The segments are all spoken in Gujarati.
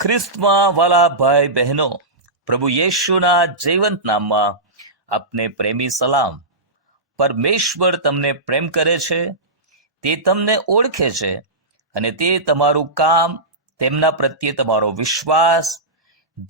ખ્રિસ્તમાં વાલા ભાઈ બહેનો, પ્રભુ યેશુના જીવંત નામમાં આપને પ્રેમી સલામ. પરમેશ્વર તમને પ્રેમ કરે છે, તે તમને ઓળખે છે અને તે તમારું કામ, તેમના પ્રત્યે તમારો વિશ્વાસ,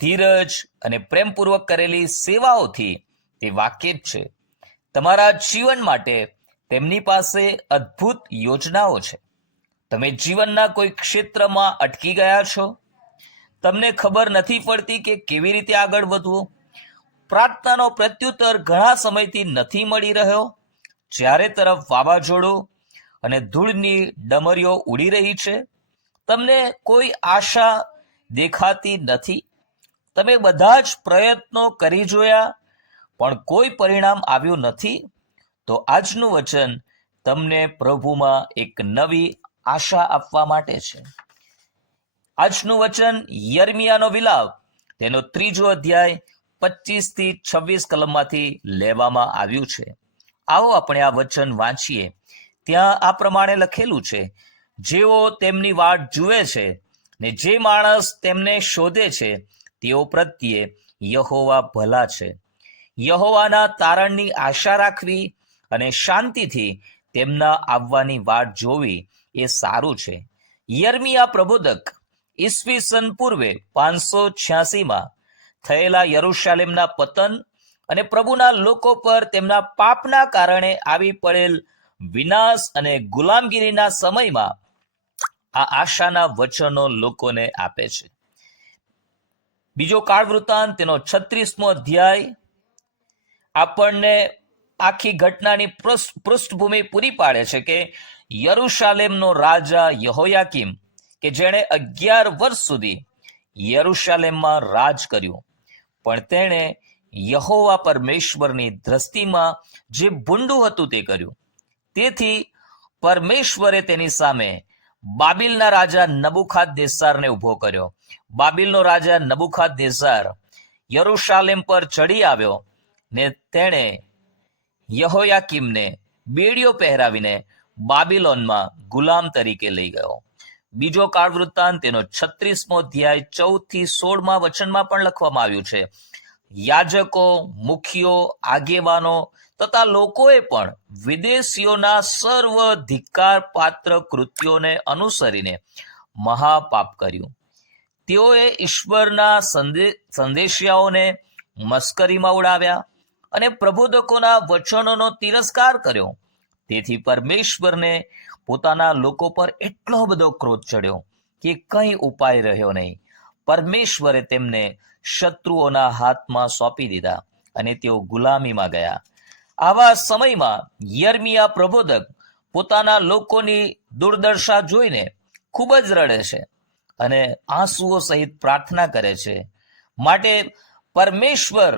ધીરજ અને પ્રેમપૂર્વક કરેલી સેવાઓથી તે વાકેફ છે. તમારા જીવન માટે તેમની પાસે અદ્ભુત યોજનાઓ છે. તમે જીવનના કોઈ ક્ષેત્રમાં અટકી ગયા છો, તમને ખબર નથી પડતી કે કેવી રીતે આગળ વધવું, પ્રાર્થનાનો પ્રત્યુત્તર ઘણા સમયથી નથી મળી રહ્યો, ચારે તરફ વાવાઝોડું અને ધૂળની ડમરીઓ ઉડી રહી છે, તમને કોઈ આશા દેખાતી નથી, તમે બધા જ પ્રયત્નો કરી જોયા પણ કોઈ પરિણામ આવ્યું નથી, તો આજનું વચન તમને પ્રભુમાં એક નવી આશા આપવા માટે છે. આજનું વચન યર્મિયાનો વિલાપ, તેનો 3 અધ્યાય 25 થી 26 કલમમાંથી લેવામાં આવ્યું છે. આવો આપણે આ વચન વાંચીએ. ત્યાં આ પ્રમાણે લખેલું છે, જેઓ તેમની વાટ જુએ છે ને જે માણસ તેમને શોધે છે, તેઓ પ્રત્યે યહોવા ભલા છે. યહોવાના તારણની આશા રાખવી અને શાંતિથી તેમના આવવાની વાટ જોવી એ સારું છે. યર્મિયા પ્રબોધક ઈસવીસન પૂર્વે 586માં થયેલા યરૂશાલેમના પતન અને પ્રભુના લોકો પર તેમના પાપના કારણે આવી પડેલ વિનાશ અને ગુલામગીરીના સમયમાં આ આશાના વચનો લોકોને આપે છે. બીજો કાળ વૃત્તાંત, તેનો 36મો અધ્યાય આપણને આખી ઘટનાની પૃષ્ઠભૂમિ પૂરી પાડે છે કે યરૂશાલેમનો રાજા યહોયાકીમ, કે જેણે 11 વર્ષ સુધી યરૂશાલેમમાં રાજ કર્યું, પણ તેણે યહોવા પરમેશ્વરની દ્રષ્ટિમાં જે ભૂંડું હતું તે કર્યું. તેથી પરમેશ્વરે તેની સામે બાબિલના રાજા નબુખાદનેસ્સારને ઊભો કર્યો. બાબિલનો રાજા નબુખાદનેસ્સાર યરૂશાલેમ પર ચડી આવ્યો ને તેણે યહોયાકીમને બેડીઓ પહેરાવીને બાબિલોનમાં ગુલામ તરીકે લઈ ગયો. બીજો કાળ વૃત્તાંત, તેનો 36મો અધ્યાય 14 થી 16માં વચનમાં પણ લખવામાં આવ્યું છે, યાજકો, મુખીઓ, આગેવાનો તથા લોકોએ પણ વિદેશીઓના સર્વ ધિક્કાર પાત્ર કૃત્યોને અનુસરીને મહાપાપ કર્યું. તેઓએ ઈશ્વરના સંદેશિયાઓને મસ્કરીમાં ઉડાવ્યા અને પ્રબોધકોના વચનોનો તિરસ્કાર કર્યો. તેથી પરમેશ્વરને પોતાના લોકો પર એટલો બધો ક્રોધ ચડ્યો કે કંઈ ઉપાય રહ્યો નહીં. પરમેશ્વરે તેમને શત્રુઓના હાથમાં સોંપી દીધા અને તેઓ ગુલામીમાં ગયા. આવા સમયમાં યર્મિયા પ્રબોધક પોતાના લોકોની દુર્દશા જોઈને ખૂબ જ રડે છે અને આંસુઓ સહિત પ્રાર્થના કરે છે. માટે પરમેશ્વર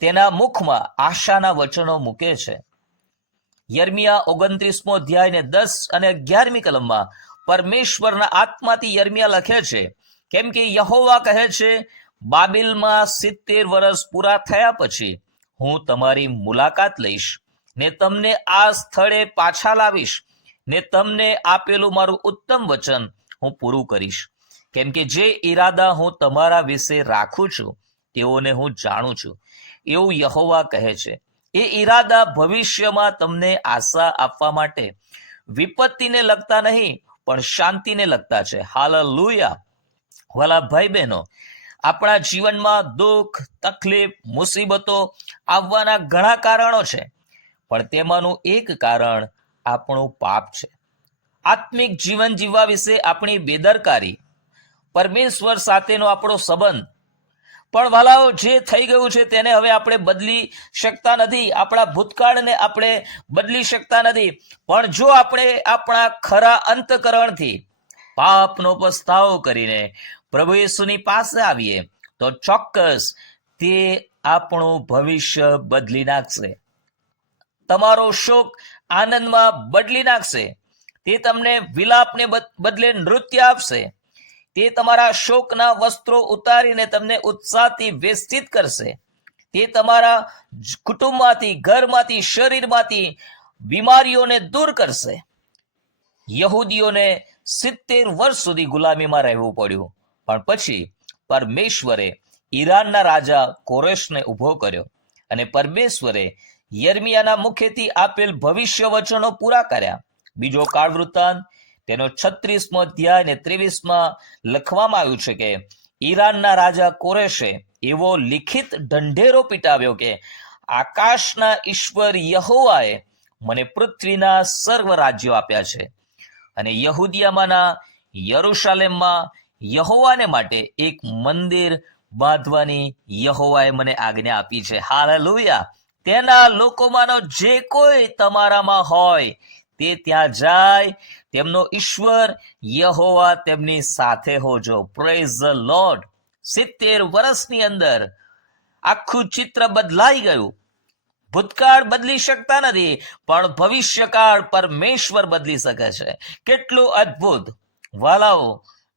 તેના મુખમાં આશાના વચનો મૂકે છે. યર્મિયા 29મો અધ્યાય ને 10 અને 11મી કલમમાં પરમેશ્વરના આત્માથી યર્મિયા લખે છે, કેમ કે યહોવા કહે છે, બાબિલમાં 70 વર્ષ પૂરા થયા પછી હું તમારી મુલાકાત લઈશ ને તમને આ સ્થળે પાછા લાવીશ ને તમને આપેલું મારું ઉત્તમ વચન હું પૂરું કરીશ. કેમ કે જે ઈરાદા હું તમારા વિશે રાખું છું તેઓને હું જાણું છું, એવું યહોવા કહે છે. એ ઈરાદા ભવિષ્યમાં તમને આશા આપવા માટે વિપત્તિને લગતા નહીં પણ શાંતિને લગતા છે. હાલેલુયા. વાલા ભાઈ બહેનો, આપણા જીવનમાં દુઃખ, તકલીફ, મુસીબતો આવવાના ઘણા કારણો છે, પણ તેમાંનું એક કારણ આપણું પાપ છે. આત્મિક જીવન જીવવા વિશે આપણી બેદરકારી, પરમેશ્વર સાથેનો આપણો સંબંધ. પણ વાલાઓ, જે થઈ ગયું છે તેને હવે આપણે બદલી શકતા નથી. આપણા ભૂતકાળને આપણે બદલી શકતા નથી. પણ જો આપણે આપણા ખરા અંતકરણથી પાપનો પસ્તાવો કરીને પ્રભુ યેસુની પાસે આવીએ તો ચોક્કસ તે આપણું ભવિષ્ય બદલી નાખશે. તમારો શોક આનંદમાં બદલી નાખશે. તે તમને વિલાપને બદલે નૃત્ય આપશે. તે તમારા શોકના વસ્ત્રો ઉતારીને તમને ઉત્સાહથી વેષ્ટિત કરશે. તે તમારા કુટુંબમાંથી, ઘરમાંથી, શરીરમાંથી બીમારીઓને દૂર કરશે. યહૂદીઓને 70 વર્ષ સુધી ગુલામીમાં રહેવું પડ્યું, પણ પછી પરમેશ્વરે ઈરાનના રાજા કોરેશને ઉભો કર્યો અને પરમેશ્વરે યર્મિયાના મુખેથી આપેલ ભવિષ્ય વચનો પૂરા કર્યા. બીજો કાળ વૃત્તાંત તેનો 36મો અધ્યાય ને 23માં લખવામાં આવ્યું છે કે ઈરાનના રાજા કોરેશે એવો લિખિત ઢંઢેરો પીટાવ્યો કે આકાશના ઈશ્વર યહોવાએ મને પૃથ્વીના સર્વ રાજ્યો આપ્યા છે અને યહૂદિયામાંના યરૂશાલેમમાં યહોવાને માટે એક મંદિર બાંધવાની યહોવાએ મને આજ્ઞા આપી છે. હાલેલુયા. તેના લોકોમાંનો જે કોઈ તમારામાં હોય તે ત્યાં જાય, તેમનો ઈશ્વર યહોવા તેમની સાથે હોજો. Praise the lord. 70 વર્ષની અંદર આખું ચિત્ર બદલાઈ ગયું. ભૂતકાળ બદલી શકતા નથી, પણ ભવિષ્યકાળ પરમેશ્વર બદલી શકે છે. કેટલું અદ્ભુત. વાલાઓ,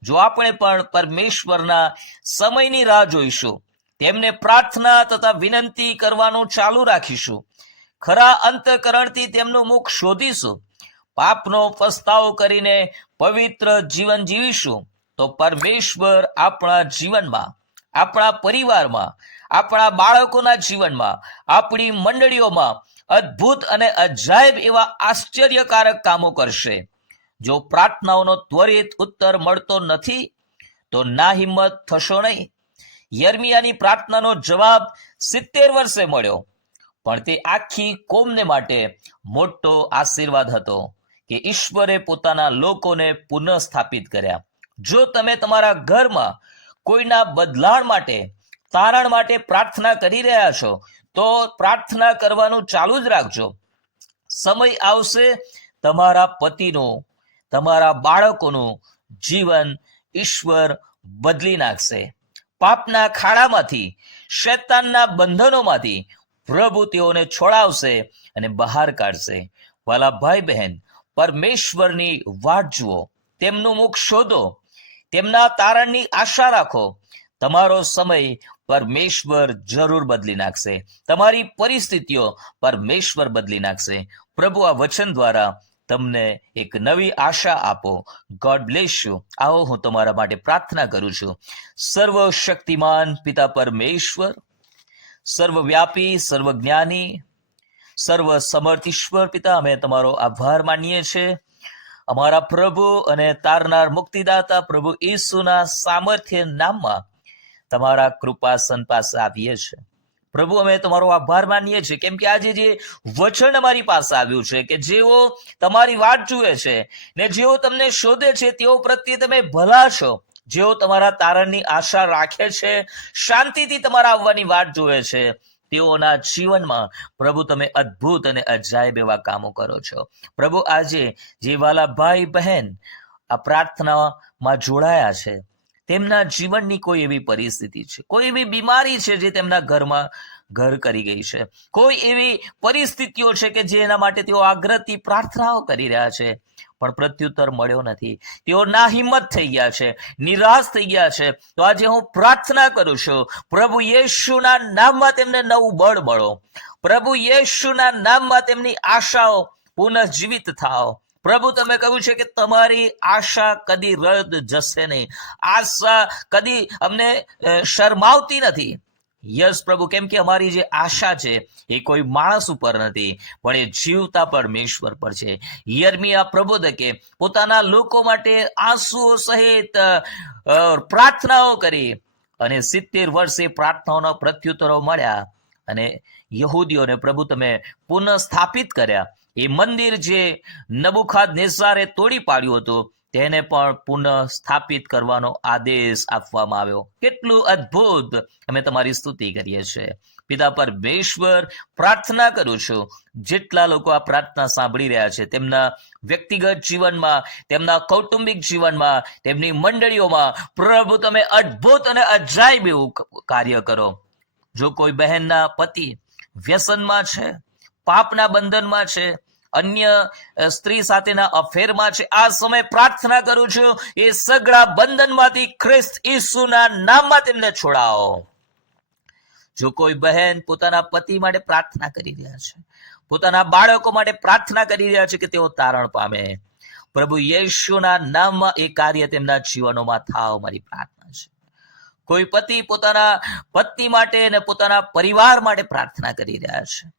જો આપણે પણ પરમેશ્વરના સમયની રાહ જોઈશું, તેમને પ્રાર્થના તથા વિનંતી કરવાનું ચાલુ રાખીશું, ખરા અંતઃકરણથી તેમનું મુખ શોધીશું, પાપનો પસ્તાવો કરીને પવિત્ર જીવન જીવીશું, તો પરમેશ્વર આપણા જીવનમાં, આપણા પરિવારમાં, આપણા બાળકોના જીવનમાં, આપણી મંડળીઓમાં અદ્ભુત અને અજાયબ એવા આશ્ચર્યકારક કામો કરશે. જો પ્રાર્થનાઓનો ત્વરિત ઉત્તર મળતો નથી તો ના હિંમત થશો નહીં. યર્મિયાની પ્રાર્થનાનો જવાબ 70 વર્ષે મળ્યો, પણ તે આખી કોમને માટે મોટો આશીર્વાદ હતો કે ઈશ્વરે પોતાના લોકોને પુનઃસ્થાપિત કર્યા. જો તમે તમારા ઘરમાં કોઈના બદલાણ માટે, તારણ માટે પ્રાર્થના કરી રહ્યા છો, તો પ્રાર્થના કરવાનું ચાલુ જ રાખજો. સમય આવશે તમારા પતિનું, તમારા બાળકોનું જીવન ઈશ્વર બદલી નાખશે. પાપના ખાડામાંથી, શૈતાનના બંધનોમાંથી પ્રભુ તેઓને છોડાવશે અને બહાર કાઢશે. વાલા ભાઈ બહેન, પરમેશ્વરની વાટ જુઓ, તેમનું મુખ શોધો, તેમના તારણની આશા રાખો. તમારો સમય પરમેશ્વર જરૂર બદલી નાખશે. તમારી પરિસ્થિતિઓ પરમેશ્વર બદલી નાખશે. પ્રભુ આ વચન દ્વારા તમને એક નવી આશા આપો. God bless you. આવો હું તમારા માટે પ્રાર્થના કરું છું. સર્વશક્તિમાન પિતા પરમેશ્વર, સર્વવ્યાપી, સર્વજ્ઞાની, સર્વ સમર્થ ઈશ્વર પિતા, અમે તમારો આભાર માનીએ છીએ. અમારા પ્રભુ અને તારનાર મુક્તિદાતા પ્રભુ ઈસુના સામર્થ્ય નામમાં તમારા કૃપાસન પાસે આવીએ છીએ. પ્રભુ, અમે તમારો આભાર માનીએ છીએ, કેમ કે આજે જે વચન અમારી પાસે આવ્યું છે કે જેઓ તમારી વાટ જુએ છે ને જેઓ તમને શોધે છે, તેઓ પ્રત્યે તમે ભલા છો. જેઓ તમારા તારણની આશા રાખે છે, શાંતિથી તમારા આવવાની વાટ જુએ છે, તેઓના જીવનમાં પ્રભુ તમે અદ્ભુત અને અજાયબ એવા કામો કરો છો. પ્રભુ, આજે જે વાલા ભાઈ બહેન આ પ્રાર્થનામાં જોડાયા છે, તેમના જીવનની કોઈ એવી પરિસ્થિતિ છે, કોઈ એવી બીમારી છે જે તેમના ઘરમાં ઘર કરી ગઈ છે, કોઈ એવી પરિસ્થિતિઓ છે કે જેના માટે તેઓ આગ્રહથી પ્રાર્થનાઓ કરી રહ્યા છે, પણ પ્રત્યુત્તર મળ્યો નથી. તેઓ ના હિંમત થઈ ગયા છે, નિરાશ થઈ ગયા છે. તો આજે હું પ્રાર્થના કરું છું, પ્રભુ યેશુના નામમાં તેમને નવું બળ મળો. પ્રભુ યેશુના નામમાં તેમની આશાઓ પુનઃજીવિત થાઓ. પ્રભુ, તમે કહ્યું છે કે તમારી આશા કદી રદ જશે નહીં. આશા કદી અમને શરમાવતી નથી. યસ પ્રભુ, કેમ કે અમારી જે આશા છે એ કોઈ માણસ ઉપર નથી, પણ એ જીવતા પરમેશ્વર પર છે. યર્મિયા પ્રબોધકે પોતાના લોકો માટે આંસુઓ સહિત પ્રાર્થનાઓ કરી અને 70 વર્ષે પ્રાર્થનાઓના પ્રત્યુત્તરો મળ્યા અને યહૂદીઓને પ્રભુ તમે પુનઃ સ્થાપિત કર્યા. એ મંદિર જે નબુખાદનેઝારે તોડી પાડ્યું હતું, તેને પણ પુનઃ સ્થાપિત કરવાનો આદેશ આપવામાં આવ્યો. કેટલું અદ્ભુત. અમે તમારી સ્તુતિ કરીએ છીએ. પિતા પરમેશ્વર, પ્રાર્થના કરું છું, જેટલા લોકો આ પ્રાર્થના સાંભળી રહ્યા છે, તેમના વ્યક્તિગત જીવનમાં, તેમના કૌટુંબિક જીવનમાં, તેમની મંડળીઓમાં પ્રભુ તમે અદ્ભુત અને અજાયબ એવું કાર્ય કરો. જો કોઈ બહેનના પતિ વ્યસનમાં છે, પાપના બંધનમાં છે, અન્ય સ્ત્રી સાથેના અફેરમાં છે, આ સમય પ્રાર્થના કરું છું, એ સગળા બંધનમાંથી ખ્રિસ્ત ઈસુના નામમાં તેમને છોડાવો. જો કોઈ બહેન પોતાના પતિ માટે પ્રાર્થના કરી રહ્યા છે, પોતાના બાળકો માટે પ્રાર્થના કરી રહ્યા છે કે તેઓ તારણ પામે, પ્રભુ યેશુના નામમાં એ કાર્ય તેમના જીવનોમાં થાવ, મારી પ્રાર્થના છે. કોઈ પતિ પોતાના પત્ની માટે અને પોતાના પરિવાર માટે પ્રાર્થના કરી રહ્યા છે.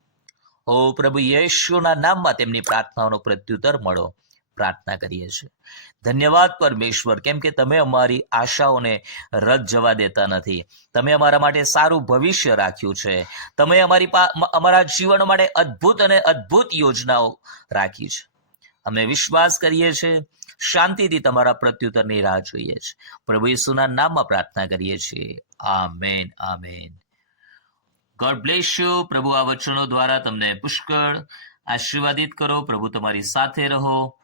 ઓ પ્રભુ યેશુના નામમાં તેમની પ્રાર્થનાઓનો પ્રત્યુત્તર મળો, પ્રાર્થના કરીએ છીએ. ધન્યવાદ પરમેશ્વર, કેમ કે તમે અમારી આશાઓને રદ જવા દેતા નથી. તમે અમારા માટે સારું ભવિષ્ય રાખ્યું છે. તમે અમારા જીવન માટે અદ્ભુત અને અદ્ભુત યોજનાઓ રાખી છે. અમે વિશ્વાસ કરીએ છીએ, શાંતિથી તમારા પ્રત્યુત્તરની રાહ જોઈએ છીએ. પ્રભુ યેસુના નામમાં પ્રાર્થના કરીએ છીએ. Amen, amen. God bless you. પ્રભુ આ વચનો દ્વારા તમને પુષ્કળ આશીર્વાદિત કરો. પ્રભુ તમારી સાથે રહો.